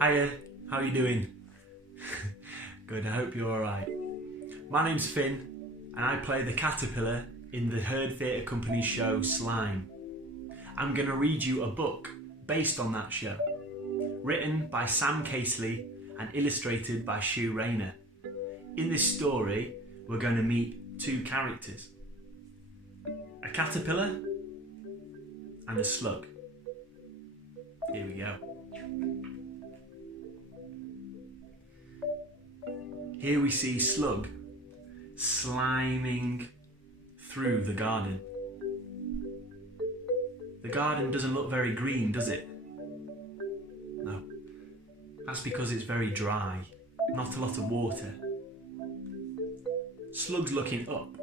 Hiya, how are you doing? Good, I hope you're alright. My name's Finn, and I play the caterpillar in the Herd Theatre Company's show Slime. I'm going to read you a book based on that show, written by Sam Caseley and illustrated by Shoo Rayner. In this story, we're going to meet two characters, a caterpillar and a slug. Here we go. Here we see Slug sliming through the garden. The garden doesn't look very green, does it? No. That's because it's very dry, not a lot of water. Slug's looking up.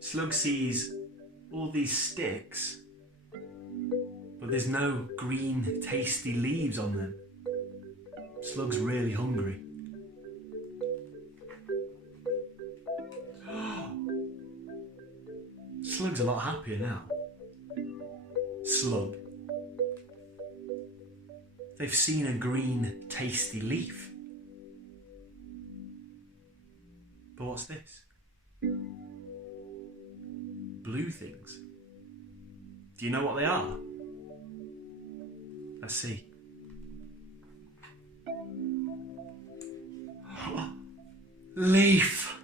Slug sees all these sticks, but there's no green, tasty leaves on them. Slug's really hungry. Slug's a lot happier now. Slug. They've seen a green, tasty leaf. But what's this? Blue things. Do you know what they are? Let's see. Leaf!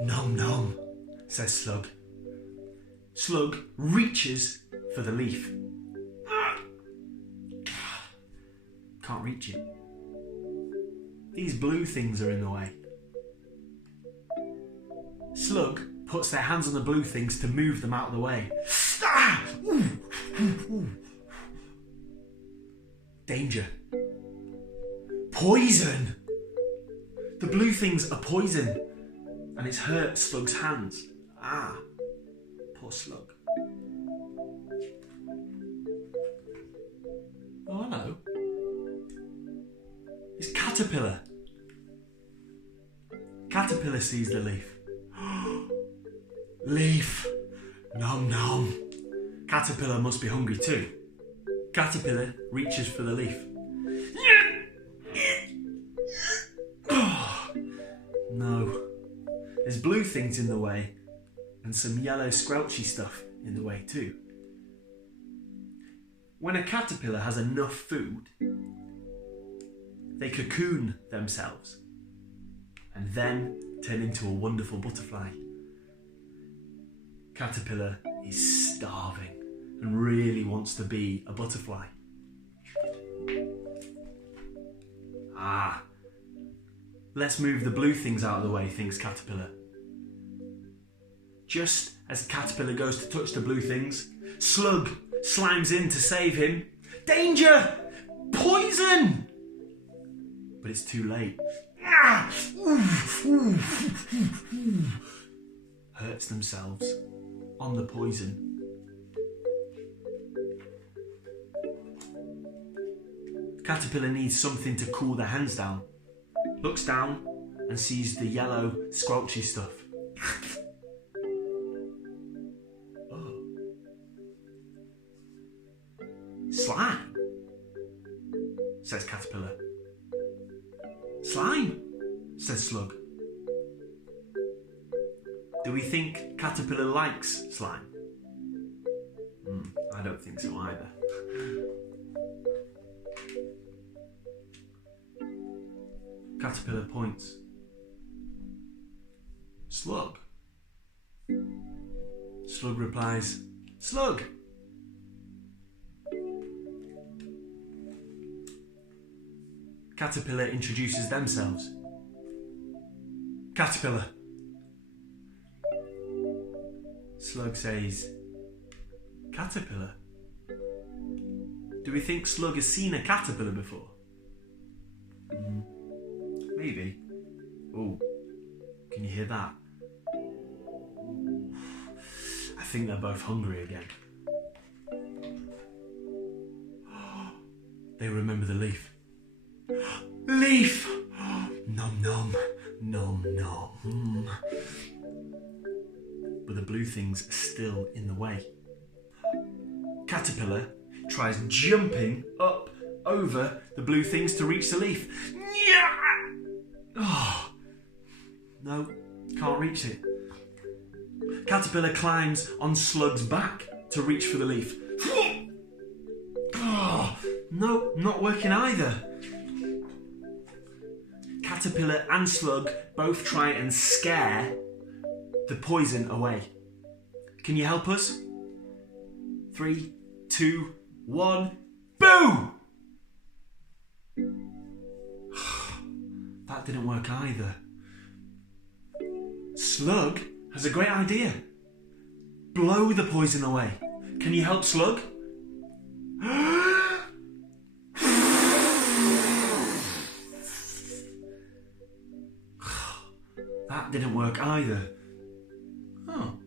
Nom nom, says Slug. Slug reaches for the leaf. Can't reach it. These blue things are in the way. Slug puts their hands on the blue things to move them out of the way. Danger. Poison! The blue things are poison, and it's hurt Slug's hands. Poor Slug. Oh, hello. It's Caterpillar. Caterpillar sees the leaf. Leaf! Nom nom. Caterpillar must be hungry too. Caterpillar reaches for the leaf. No. There's blue things in the way and some yellow squelchy stuff in the way too. When a caterpillar has enough food, they cocoon themselves and then turn into a wonderful butterfly. Caterpillar is starving and really wants to be a butterfly. Let's move the blue things out of the way, thinks Caterpillar. Just as Caterpillar goes to touch the blue things, Slug slimes in to save him. Danger! Poison! But it's too late. Hurts themselves on the poison. Caterpillar needs something to cool their hands down. Looks down and sees the yellow squelchy stuff. Oh. Slime, says Caterpillar. Slime, says Slug. Do we think Caterpillar likes slime? I don't think so either. Caterpillar points. Slug. Slug replies, Slug. Caterpillar introduces themselves. Caterpillar. Slug says, Caterpillar. Do we think Slug has seen a caterpillar before? Maybe. Oh, can you hear that? I think they're both hungry again. They remember the leaf. Leaf! Nom nom, nom nom. But the blue things are still in the way. Caterpillar tries jumping up over the blue things to reach the leaf. Yeah! Oh, no, can't reach it. Caterpillar climbs on Slug's back to reach for the leaf. Oh, no, not working either. Caterpillar and Slug both try and scare the poison away. Can you help us? 3, 2, 1, boom! That didn't work either. Slug has a great idea. Blow the poison away. Can you help Slug? That didn't work either. Oh.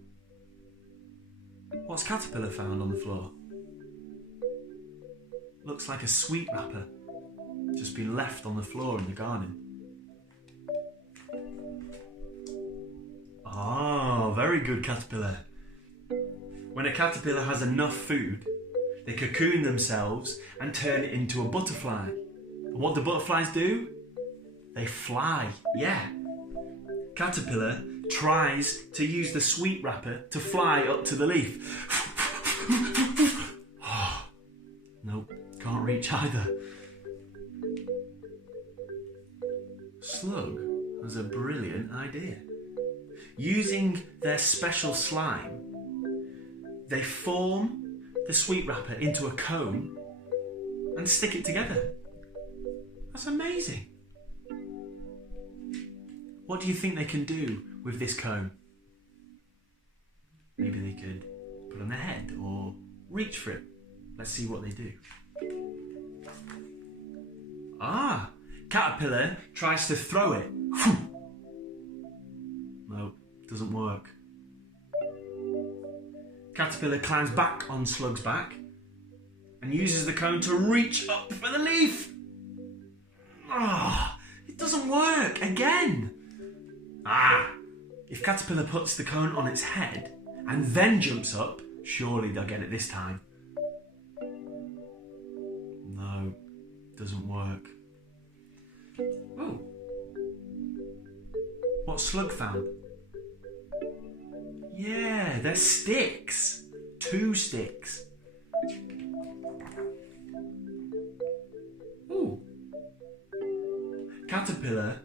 What's Caterpillar found on the floor? Looks like a sweet wrapper. Just been left on the floor in the garden. Oh, very good, Caterpillar. When a caterpillar has enough food, they cocoon themselves and turn it into a butterfly. And what do butterflies do? They fly, yeah. Caterpillar tries to use the sweet wrapper to fly up to the leaf. Oh, nope, can't reach either. Slug has a brilliant idea. Using their special slime, they form the sweet wrapper into a cone and stick it together. That's amazing. What do you think they can do with this cone? Maybe they could put it on their head or reach for it. Let's see what they do. Ah, Caterpillar tries to throw it. No, doesn't work. Caterpillar climbs back on Slug's back and uses the cone to reach up for the leaf. Ah, it doesn't work again. Ah, if Caterpillar puts the cone on its head and then jumps up, surely they'll get it this time. No, doesn't work. Oh, what's Slug found? Yeah, they're sticks. 2 sticks. Ooh. Caterpillar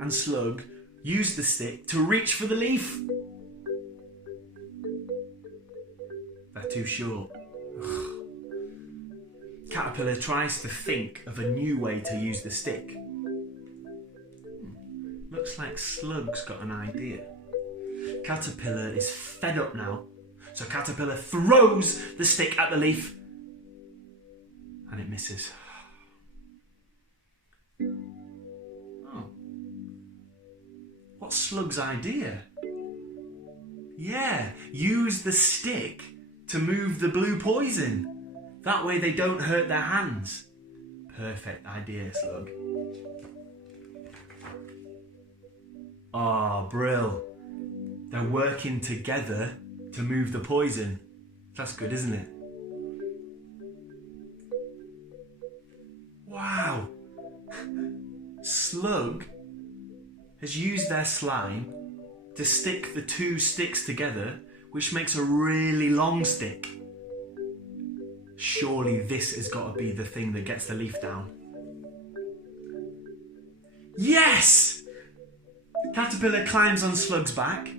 and Slug use the stick to reach for the leaf. They're too short. Ugh. Caterpillar tries to think of a new way to use the stick. Looks like Slug's got an idea. Caterpillar is fed up now, so Caterpillar throws the stick at the leaf and it misses. Oh. What's Slug's idea? Yeah, use the stick to move the blue poison. That way they don't hurt their hands. Perfect idea, Slug. Ah, Brill. They're working together to move the poison. That's good, isn't it? Wow. Slug has used their slime to stick the 2 sticks together, which makes a really long stick. Surely this has got to be the thing that gets the leaf down. Yes! Caterpillar climbs on Slug's back,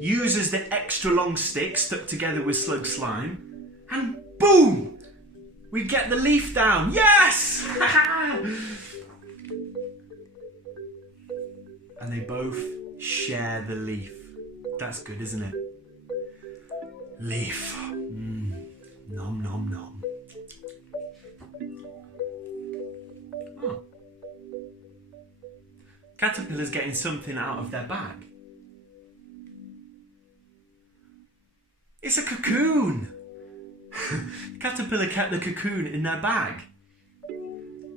uses the extra long stick stuck together with Slug's slime, and boom! We get the leaf down. Yes! And they both share the leaf. That's good, isn't it? Leaf. Nom nom nom. Oh. Caterpillar's getting something out of their bag. It's a cocoon! Caterpillar kept the cocoon in their bag.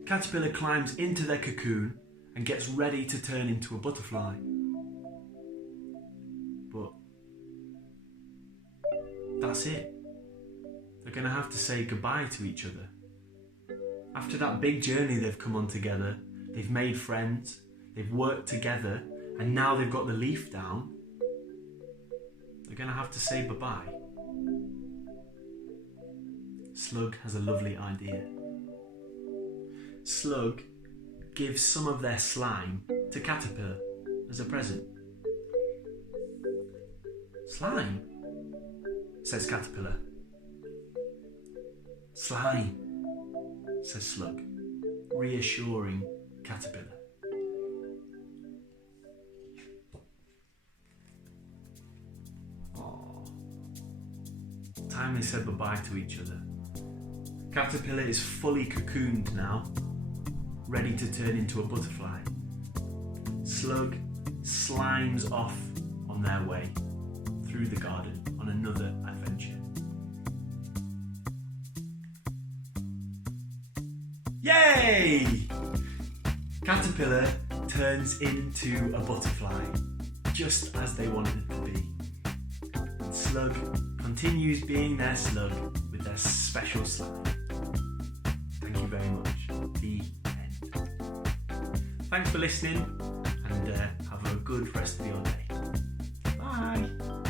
Caterpillar climbs into their cocoon and gets ready to turn into a butterfly. But that's it. They're going to have to say goodbye to each other. After that big journey they've come on together, they've made friends, they've worked together, and now they've got the leaf down, they're going to have to say bye-bye. Slug has a lovely idea. Slug gives some of their slime to Caterpillar as a present. "Slime?" says Caterpillar. "Slime," says Slug, reassuring Caterpillar. Aww. Time they said goodbye to each other. Caterpillar is fully cocooned now, ready to turn into a butterfly. Slug slimes off on their way through the garden on another adventure. Yay! Caterpillar turns into a butterfly, just as they wanted it to be. And Slug continues being their slug with their special slime. Thank you very much. The end. Thanks for listening, and have a good rest of your day. Bye!